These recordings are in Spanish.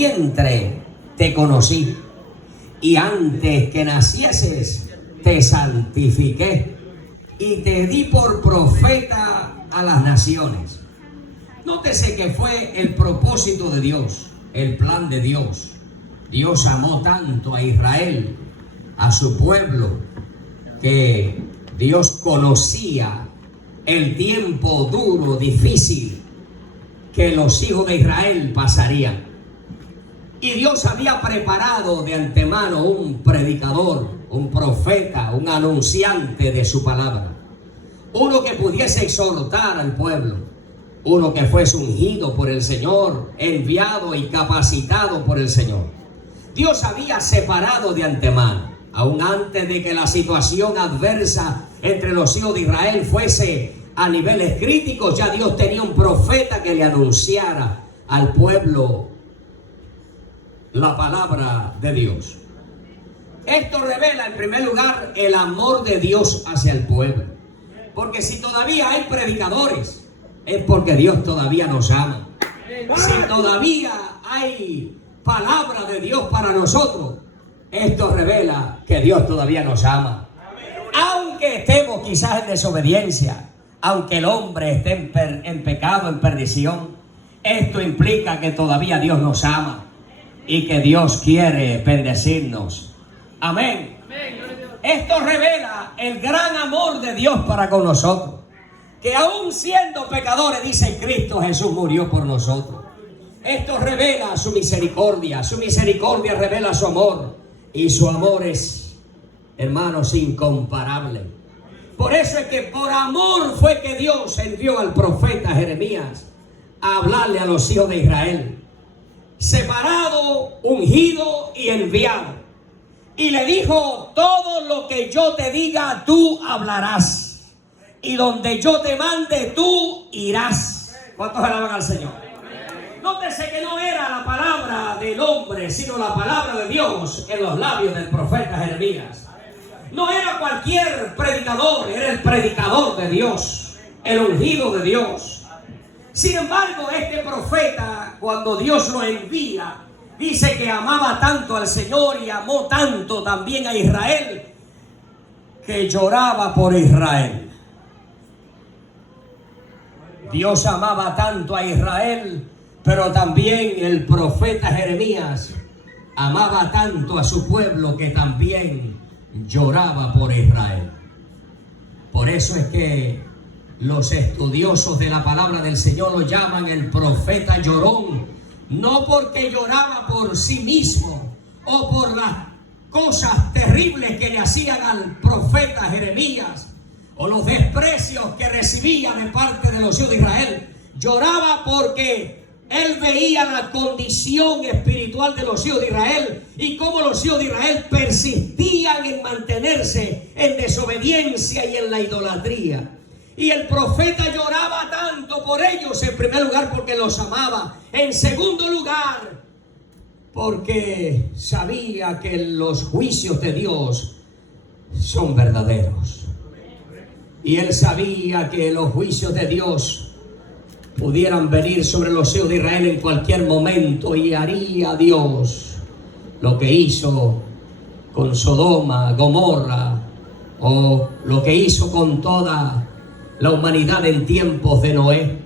vientre te conocí, y antes que nacieses te santifiqué, y te di por profeta a las naciones. Nótese que fue el propósito de Dios, el plan de Dios. Dios amó tanto a Israel, a su pueblo, que Dios conocía el tiempo duro, difícil que los hijos de Israel pasarían. Y Dios había preparado de antemano un predicador, un profeta, un anunciante de su palabra. Uno que pudiese exhortar al pueblo. Uno que fuese ungido por el Señor, enviado y capacitado por el Señor. Dios había separado de antemano, aún antes de que la situación adversa entre los hijos de Israel fuese a niveles críticos, ya Dios tenía un profeta que le anunciara al pueblo la palabra de Dios. Esto revela en primer lugar el amor de Dios hacia el pueblo. Porque si todavía hay predicadores, es porque Dios todavía nos ama. Si todavía hay palabra de Dios para nosotros, esto revela que Dios todavía nos ama. Aunque estemos quizás en desobediencia, aunque el hombre esté en pecado, en perdición, esto implica que todavía Dios nos ama y que Dios quiere bendecirnos. Amén. Esto revela el gran amor de Dios para con nosotros, que aún siendo pecadores, dice Cristo Jesús murió por nosotros. Esto revela su misericordia revela su amor, y su amor es, hermanos, incomparable. Por eso es que por amor fue que Dios envió al profeta Jeremías a hablarle a los hijos de Israel, separado, ungido y enviado. Y le dijo: todo lo que yo te diga tú hablarás, y donde yo te mande tú irás. ¿Cuántos alaban al Señor? Nótese que no era la palabra del hombre, sino la palabra de Dios en los labios del profeta Jeremías. No era cualquier predicador, era el predicador de Dios, el ungido de Dios. Sin embargo, este profeta, cuando Dios lo envía, dice que amaba tanto al Señor y amó tanto también a Israel, que lloraba por Israel. Dios amaba tanto a Israel, pero también el profeta Jeremías amaba tanto a su pueblo que también lloraba por Israel. Por eso es que los estudiosos de la palabra del Señor lo llaman el profeta llorón. No porque lloraba por sí mismo o por las cosas terribles que le hacían al profeta Jeremías o los desprecios que recibía de parte de los hijos de Israel. Lloraba porque él veía la condición espiritual de los hijos de Israel y cómo los hijos de Israel persistían en mantenerse en desobediencia y en la idolatría. Y el profeta lloraba tanto por ellos, en primer lugar porque los amaba, en segundo lugar porque sabía que los juicios de Dios son verdaderos. Y él sabía que los juicios de Dios pudieran venir sobre los hijos de Israel en cualquier momento, y haría Dios lo que hizo con Sodoma, Gomorra, o lo que hizo con toda la humanidad en tiempos de Noé.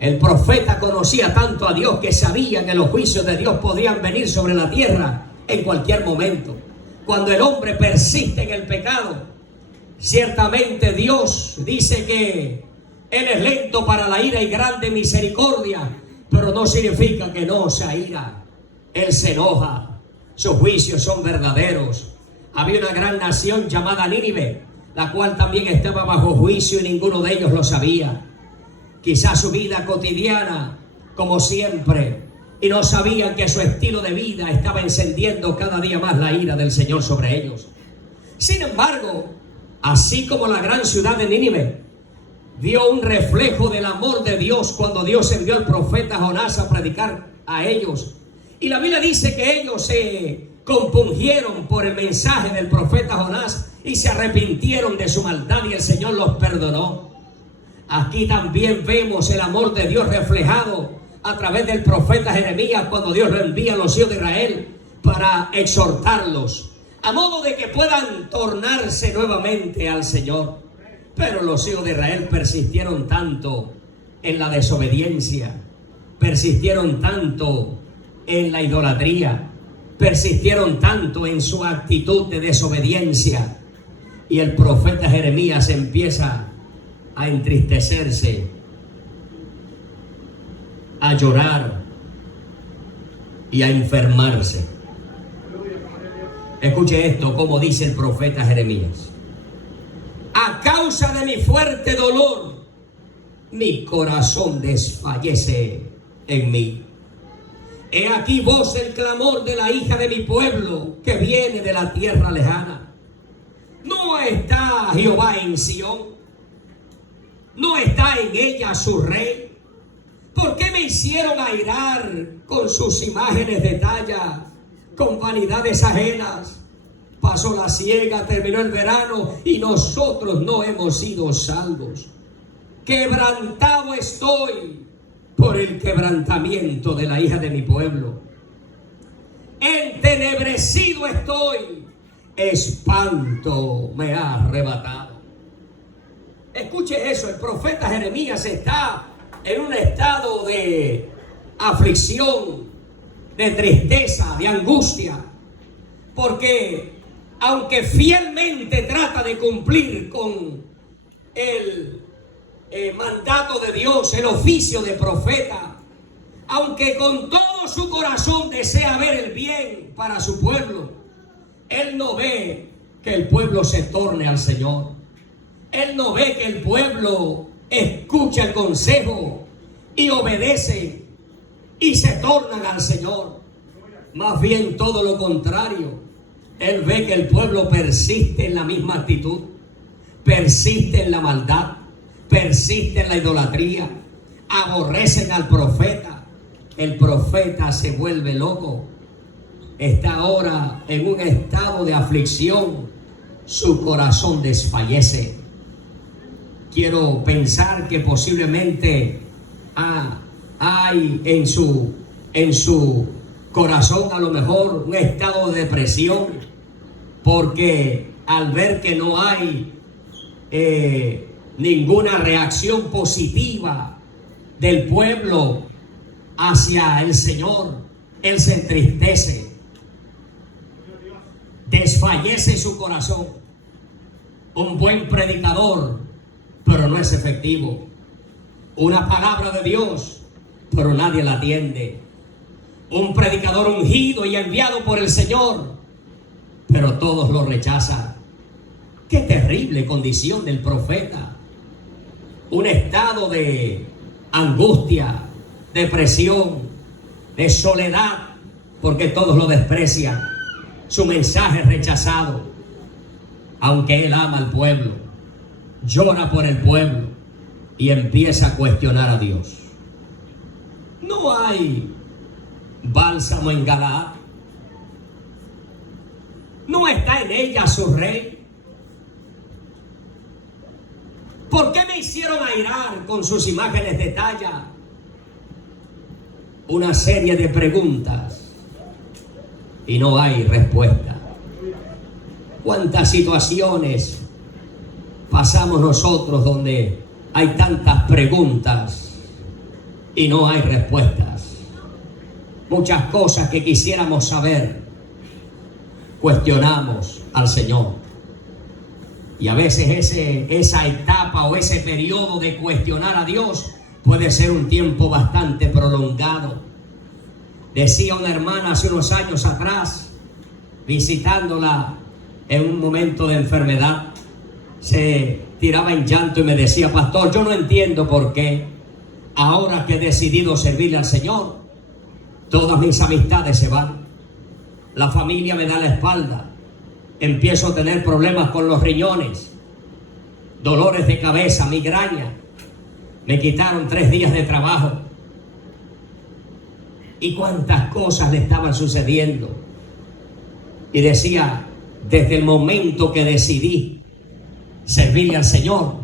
El profeta conocía tanto a Dios que sabía que los juicios de Dios podían venir sobre la tierra en cualquier momento. Cuando el hombre persiste en el pecado, ciertamente Dios dice que Él es lento para la ira y grande misericordia, pero no significa que no se aira. Él se enoja, sus juicios son verdaderos. Había una gran nación llamada Nínive, la cual también estaba bajo juicio y ninguno de ellos lo sabía. Quizás su vida cotidiana, como siempre, y no sabían que su estilo de vida estaba encendiendo cada día más la ira del Señor sobre ellos. Sin embargo, así como la gran ciudad de Nínive dio un reflejo del amor de Dios cuando Dios envió al profeta Jonás a predicar a ellos, y la Biblia dice que ellos se compungieron por el mensaje del profeta Jonás y se arrepintieron de su maldad y el Señor los perdonó. Aquí también vemos el amor de Dios reflejado a través del profeta Jeremías cuando Dios lo envía a los hijos de Israel para exhortarlos, a modo de que puedan tornarse nuevamente al Señor. Pero los hijos de Israel persistieron tanto en la desobediencia, persistieron tanto en la idolatría, persistieron tanto en su actitud de desobediencia, y el profeta Jeremías empieza a entristecerse, a llorar y a enfermarse. Escuche esto, como dice el profeta Jeremías: a causa de mi fuerte dolor, mi corazón desfallece en mí. He aquí voz el clamor de la hija de mi pueblo, que viene de la tierra lejana. ¿No está Jehová en Sión? ¿No está en ella su rey? ¿Por qué me hicieron airar con sus imágenes de talla, con vanidades ajenas? Pasó la siega, terminó el verano y nosotros no hemos sido salvos. Quebrantado estoy por el quebrantamiento de la hija de mi pueblo. Entenebrecido estoy, espanto me ha arrebatado. Escuche eso, el profeta Jeremías está en un estado de aflicción, de tristeza, de angustia, porque aunque fielmente trata de cumplir con el mandato de Dios, el oficio de profeta, aunque con todo su corazón desea ver el bien para su pueblo, él no ve que el pueblo se torne al Señor. Él no ve que el pueblo escucha el consejo y obedece y se tornan al Señor. Más bien todo lo contrario. Él ve que el pueblo persiste en la misma actitud, persiste en la maldad, persiste en la idolatría, aborrecen al profeta. El profeta se vuelve loco, está ahora en un estado de aflicción, su corazón desfallece. Quiero pensar que posiblemente hay en su corazón a lo mejor un estado de depresión, porque al ver que no hay ninguna reacción positiva del pueblo hacia el Señor, él se entristece, desfallece su corazón. Un buen predicador, pero no es efectivo. Una palabra de Dios, pero nadie la atiende. Un predicador ungido y enviado por el Señor, pero todos lo rechazan. Qué terrible condición del profeta. Un estado de angustia, depresión, de soledad, porque todos lo desprecian. Su mensaje es rechazado. Aunque él ama al pueblo, llora por el pueblo y empieza a cuestionar a Dios. No hay bálsamo en Galaad. No está en ella su rey. ¿Por qué me hicieron airar con sus imágenes de talla? Una serie de preguntas y no hay respuesta. ¿Cuántas situaciones pasamos nosotros donde hay tantas preguntas y no hay respuestas? Muchas cosas que quisiéramos saber, cuestionamos al Señor. Y a veces esa etapa o ese periodo de cuestionar a Dios puede ser un tiempo bastante prolongado. Decía una hermana hace unos años atrás, visitándola en un momento de enfermedad, se tiraba en llanto y me decía: pastor, yo no entiendo por qué ahora que he decidido servirle al Señor, todas mis amistades se van, la familia me da la espalda, empiezo a tener problemas con los riñones, dolores de cabeza, migraña, me quitaron 3 días de trabajo. Y cuántas cosas le estaban sucediendo. Y decía: desde el momento que decidí servirle al Señor,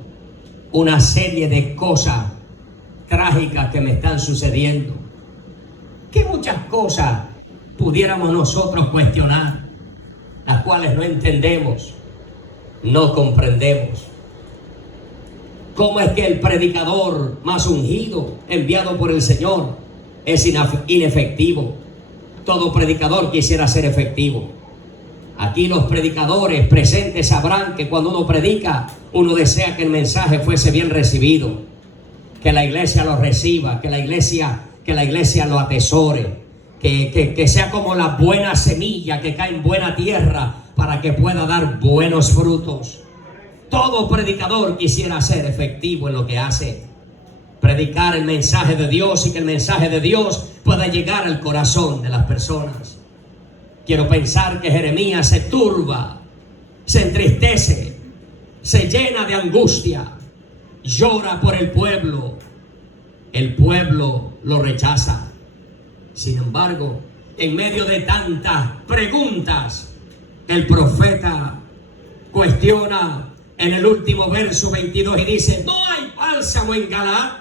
una serie de cosas trágicas que me están sucediendo. que muchas cosas pudiéramos nosotros cuestionar, las cuales no entendemos, no comprendemos. ¿Cómo es que el predicador más ungido, enviado por el Señor, es inefectivo? Todo predicador quisiera ser efectivo. Aquí los predicadores presentes sabrán que cuando uno predica, uno desea que el mensaje fuese bien recibido, que la iglesia lo reciba, que la iglesia lo atesore, que sea como la buena semilla que cae en buena tierra para que pueda dar buenos frutos. Todo predicador quisiera ser efectivo en lo que hace, predicar el mensaje de Dios y que el mensaje de Dios pueda llegar al corazón de las personas. Quiero pensar que Jeremías se turba, se entristece, se llena de angustia, llora por el pueblo lo rechaza. Sin embargo, en medio de tantas preguntas, el profeta cuestiona en el último verso 22 y dice: ¿no hay bálsamo en Galaad?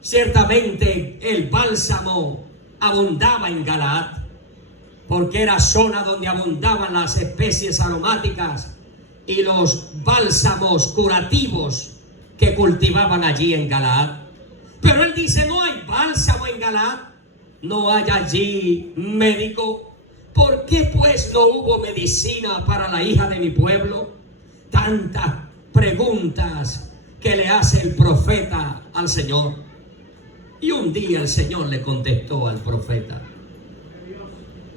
Ciertamente el bálsamo abundaba en Galaad, porque era zona donde abundaban las especies aromáticas y los bálsamos curativos que cultivaban allí en Galaad. Pero él dice: no hay bálsamo en Galaad, no hay allí médico. ¿Por qué pues no hubo medicina para la hija de mi pueblo? Tantas preguntas que le hace el profeta al Señor. Y un día el Señor le contestó al profeta.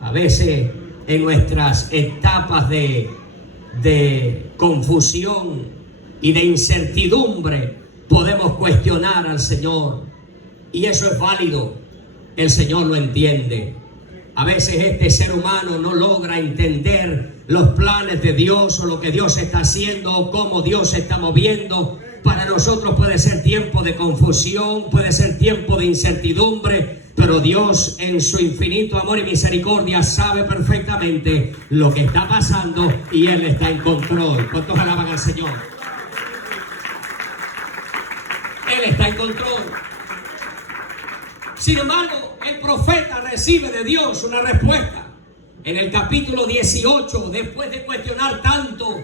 A veces en nuestras etapas de confusión y de incertidumbre podemos cuestionar al Señor, y eso es válido. El Señor lo entiende. A veces este ser humano no logra entender los planes de Dios o lo que Dios está haciendo o cómo Dios se está moviendo. Para nosotros puede ser tiempo de confusión, puede ser tiempo de incertidumbre, pero Dios en su infinito amor y misericordia sabe perfectamente lo que está pasando y Él está en control. ¿Cuántos alaban al Señor? Él está en control. Sin embargo, el profeta recibe de Dios una respuesta. En el capítulo 18, después de cuestionar tanto,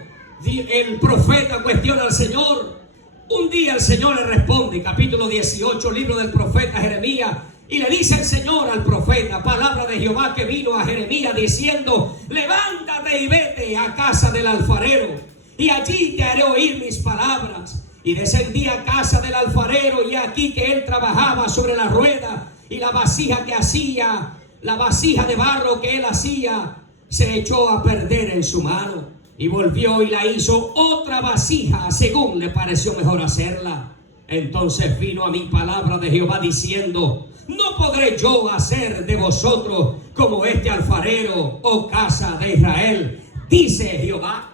el profeta cuestiona al Señor. Un día el Señor le responde, capítulo 18, libro del profeta Jeremías, y le dice el Señor al profeta, palabra de Jehová que vino a Jeremías diciendo: levántate y vete a casa del alfarero, y allí te haré oír mis palabras. Y descendí a casa del alfarero, y aquí que él trabajaba sobre la rueda, y la vasija que hacía, la vasija de barro que él hacía, se echó a perder en su mano. Y volvió y la hizo otra vasija, según le pareció mejor hacerla. Entonces vino a mí palabra de Jehová diciendo: ¿no podré yo hacer de vosotros como este alfarero, oh casa de Israel? Dice Jehová.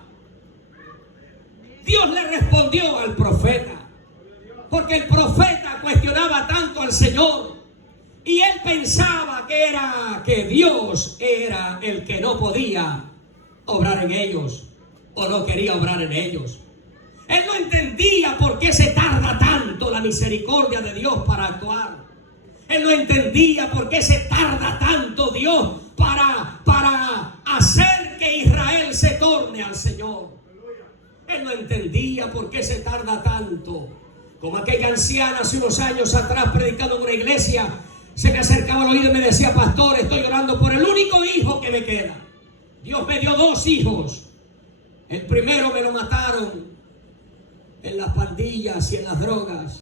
Dios le respondió al profeta, porque el profeta cuestionaba tanto al Señor, y él pensaba que Dios era el que no podía obrar en ellos, o no quería obrar en ellos. Él no entendía por qué se tarda tanto la misericordia de Dios para actuar. Él no entendía por qué se tarda tanto Dios para hacer que Israel se torne al Señor. Él no entendía por qué se tarda tanto. Como aquella anciana hace unos años atrás predicando en una iglesia, se me acercaba al oído y me decía: pastor, estoy orando por el único hijo que me queda. Dios me dio 2 hijos. El primero me lo mataron en las pandillas y en las drogas.